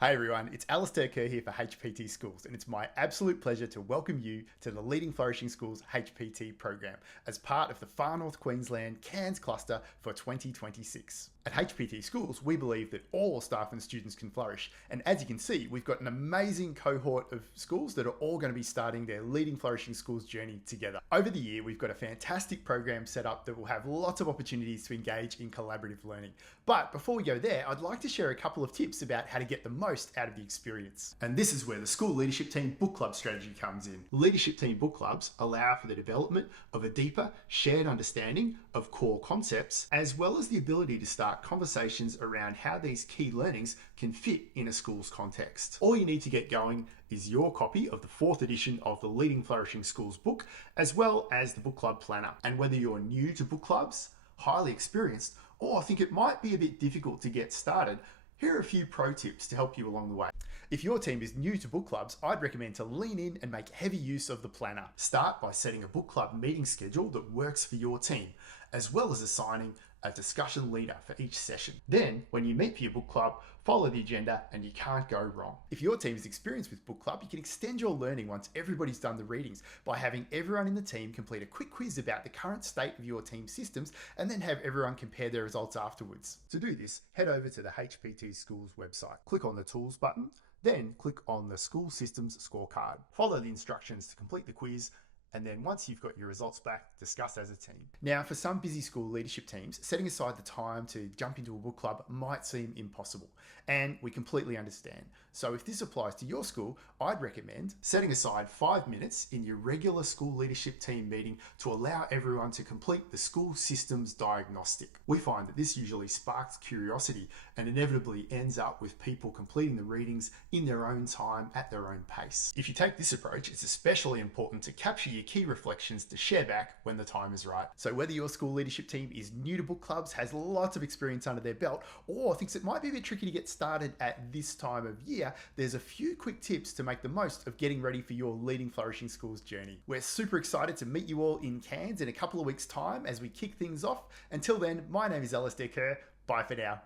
Hey everyone, it's Alistair Kerr here for HPT Schools, and it's my absolute pleasure to welcome you to the Leading Flourishing Schools HPT program as part of the Far North Queensland Cairns cluster for 2026. At HPT Schools, we believe that all staff and students can flourish, and as you can see, we've got an amazing cohort of schools that are all going to be starting their Leading Flourishing Schools journey together. Over the year, we've got a fantastic program set up that will have lots of opportunities to engage in collaborative learning. But before we go there, I'd like to share a couple of tips about how to get the most out of the experience. And this is where the School Leadership Team Book Club strategy comes in. Leadership Team Book Clubs allow for the development of a deeper, shared understanding of core concepts, as well as the ability to start conversations around how these key learnings can fit in a school's context. All you need to get going is your copy of the 4th edition of the Leading Flourishing Schools book, as well as the book club planner. And whether you're new to book clubs, highly experienced, or think it might be a bit difficult to get started, here are a few pro tips to help you along the way. If your team is new to book clubs, I'd recommend to lean in and make heavy use of the planner. Start by setting a book club meeting schedule that works for your team, as well as assigning a discussion leader for each session. Then, when you meet for your book club, follow the agenda and you can't go wrong. If your team is experienced with book club, you can extend your learning once everybody's done the readings by having everyone in the team complete a quick quiz about the current state of your team's systems and then have everyone compare their results afterwards. To do this, head over to the HPT Schools website. Click on the Tools button, then click on the School Systems scorecard. Follow the instructions to complete the quiz, and then once you've got your results back, discuss as a team. Now, for some busy school leadership teams, setting aside the time to jump into a book club might seem impossible, and we completely understand. So if this applies to your school, I'd recommend setting aside 5 minutes in your regular school leadership team meeting to allow everyone to complete the school systems diagnostic. We find that this usually sparks curiosity and inevitably ends up with people completing the readings in their own time at their own pace. If you take this approach, it's especially important to capture your key reflections to share back when the time is right. So whether your school leadership team is new to book clubs, has lots of experience under their belt, or thinks it might be a bit tricky to get started at this time of year, there's a few quick tips to make the most of getting ready for your Leading Flourishing Schools journey. We're super excited to meet you all in Cairns in a couple of weeks' time as we kick things off. Until then, my name is Alistair Kerr. Bye for now.